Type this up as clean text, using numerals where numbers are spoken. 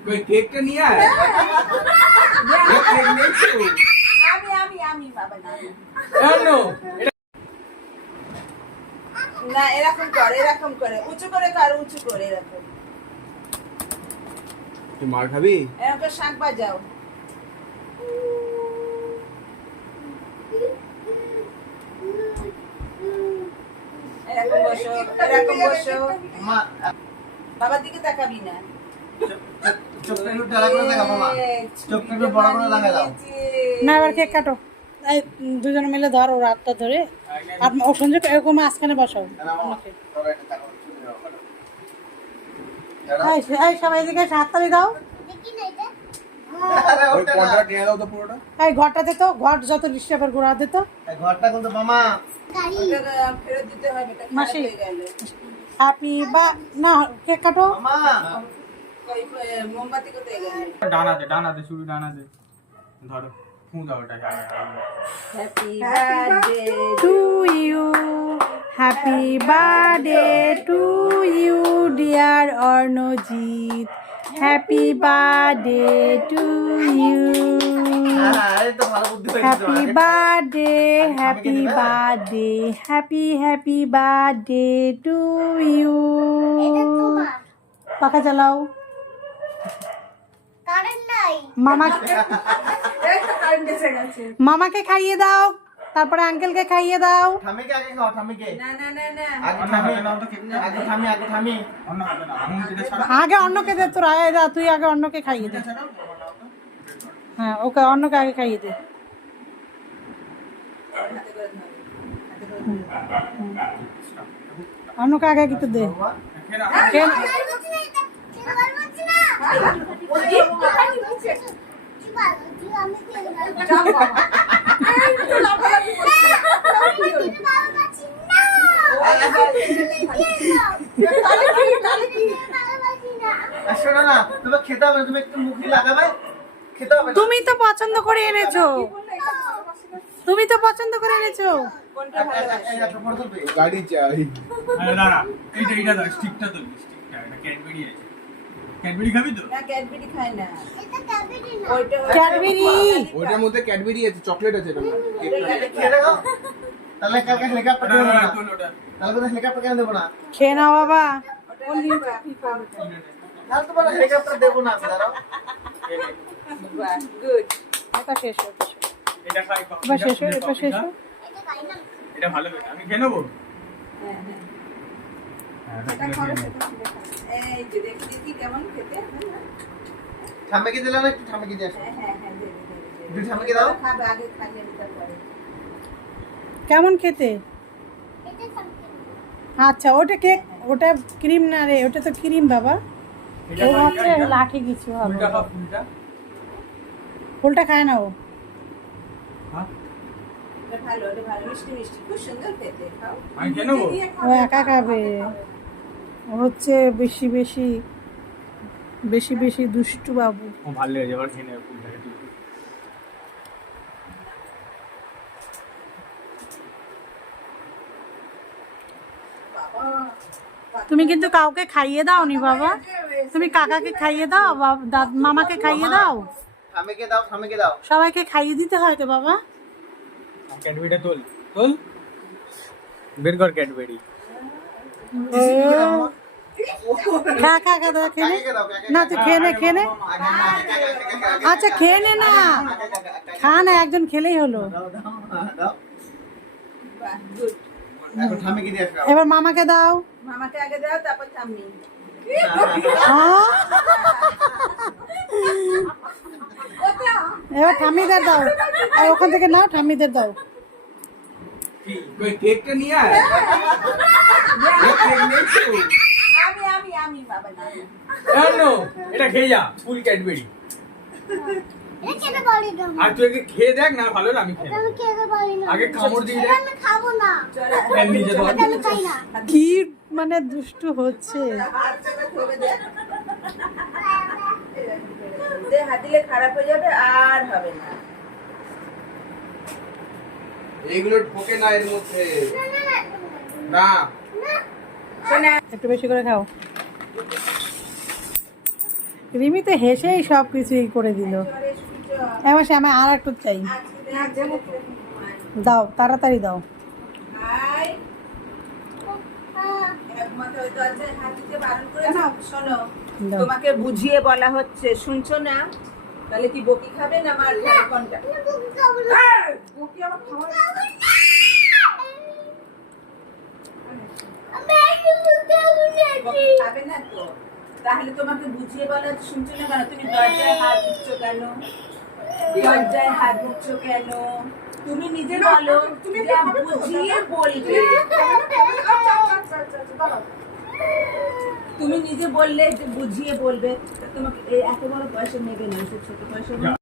कोई केक का नहीं आया ये केक नहीं तो আমি বাবা না नो না এরকম করে উঁচু করে এরকম तुम मार खाबी এরকম শাক বাজাও এরকম বসো মা বাবার দিকে তাকাবি না চোখটা একটু টালা করে দেখা মামা চোখটা একটু বড় করে লাগা দাও না এবার কেক কাটো এই দুজনে মিলে ধর ওর হাতটা ধরে আর ও সঞ্জয় এরকম মাঝখানে বসাও এই সবাই এদিকে হাততালি দাও ওই পর্দা টেনে দাও তো পুরোটা এই ঘরটাতে তো ঘর যত ডিস্টার্বের ঘোরা দে তো এই ঘরটা কিন্তু মামা ওটা ফেরত দিতে হবে এটা খারাপ মাসি। হয়ে গেল হ্যাপি বা না কেক কাটো মামা কই মোমবাতি কোথায় গেল डाना दे शुरू डाना दे धरो फूं दाओ এটা happy birthday to you happy birthday to you dear Arnajit happy birthday to you হ্যাঁ এই তো ভালো বুদ্ধি হয়েছে happy birthday happy birthday happy birthday to you পাখা চালাও মামাকে খাইয়ে দাও তারপরে আঙ্কেলকে খাইয়ে দাও ঠামিকে আগে খাও ঠামিকে না না না না আগে ঠামি অন্য হবে না আমি যেটা ছাড়া আগে অন্যকে দে তোর আগে যা তুই আগে অন্যকে খাইয়ে দে হ্যাঁ ওকে অন্যকে আগে খাইয়ে দে অন্যকে আগে কিন্তু দে খেয়ে নে। শোনো না তুমি খেতে হবে তুমি একটু মুখে লাগাবে খেতে হবে না। তুমি তো পছন্দ করে এনেছো তুমি তো পছন্দ করে এনেছো কোনটা ভালোবাসি এই একটা ফটো তুলবে গাড়ি চাই আরে দাঁড়া এইটা দাও স্টিকটা তো স্টিকটা এটা ক্যাডবেরি আছে ক্যাডবেরি খাবি তো না ক্যাডবেরি খায় না ওইটা ক্যাডবেরি ওটার মধ্যে ক্যাডবেরি আছে চকলেট আছে এটা খেয়ে দেখো তাহলে কালকে হেলিকপ্টার দেবো না তোল ওটা তাহলে হেলিকপ্টার কেন দেবো না খেয়ে নাও বাবা তাহলে তোমার হেলিকপ্টার দেবো না দাঁড়াও গুড এটা শেষ হোক এটা খাই এবার শেষ হোক এটা শেষ হোক এটা ভালো বেটা আমি খেয়ে নেবো হ্যাঁ হ্যাঁ হ্যাঁ এটা খাও এই যে দেখি কেমন খেতে ঠামিকে দিলে না একটু ঠামিকে দিয়ে আসো হ্যাঁ দে দুই ঠামিকে দাও খাবে আগে খাইয়ে নিতে পারে কেমন খেতে আচ্ছা ওটা কেক ওটা ক্রিম না রে ওটা তো ক্রিম বাবা ও হচ্ছে লাঠি কিছু হবে ফুলটা খাও ফুলটা ফুলটা খায় না ও হ্যাঁ এটা ভালো মিষ্টি খুব সুন্দর খেতে খাও আমি খেয়ে নেবো ও একা খাবে ও হচ্ছে বেশি বেশি দুষ্টু বাবু ও ভালো লেগেছে এবার খেয়ে নেবো ফুলটাকে তুই তুমি কিন্তু কাউকে খাইয়ে দাও নি বাবা তুমি কাকাকে খাইয়ে দাও মামাকে খাইয়ে দাও ঠামিকে দাও সবাইকে খাইয়ে দিতে হয় তো বাবা ক্যাডবেরিটা তোল তোল বের কর ক্যাডবেরি খা দাও খেয়ে নে। না তুই খেয়ে নে আচ্ছা খেয়ে নে না খা না একজন খেলেই হলো দাও বাহ গুড এখন ঠামিকে দিয়ে আসো এবার মামাকে দাও মামাকে আগে দাও তারপর ঠাম্মি আহ! এবার ঠাম্মিদের দাও আর ওখান থেকে নাও ঠাম্মিদের দাও कोई केक का नहीं आया ये केक नहीं तो আমি বাবা না नो এটা খেয়ে যা ফুল ক্যাডবেরি আর তুই আগে খেয়ে দেখ না ভালো না আমি খেয়ে নেবো। আগে কামড় দিয়ে দেখ এর নিচে ধর কি মানে দুষ্টু হচ্ছে হাত দিলে খারাপ হয়ে যাবে আর হবে না এইগুলো ঢোকে না এর মধ্যে না একটু বেশি করে খাও রিমি তো হেসেই সব কিছুই করে দিল। এবার সে আমি আর একটু চাই, দাও তাড়াতাড়ি দাও। হাই একমাত্র ওই দরজায় হাত দিতে বারণ করেছে। শোনো, দাও। তোমাকে বুঝিয়ে বলা হচ্ছে, শুনছো না? তাহলে কি বকি খাবে না মার খাবে কোনটা? বকি আবার খাওয়া বকি খাবে না তো? তাহলে তোমাকে বুঝিয়ে বলা হচ্ছে, শুনছো না কেন? তুমি দরজায় হাত দিচ্ছ কেন? দরজায় হাত দিচ্ছ কেন? তুমি নিজে বলো, তুমি যা বুঝিয়ে বলবে। তুমি নিজে বললে যে বুঝিয়ে বলবে, তোমাকে এই এত বড় পয়সা নেবে না, ছোট পয়সা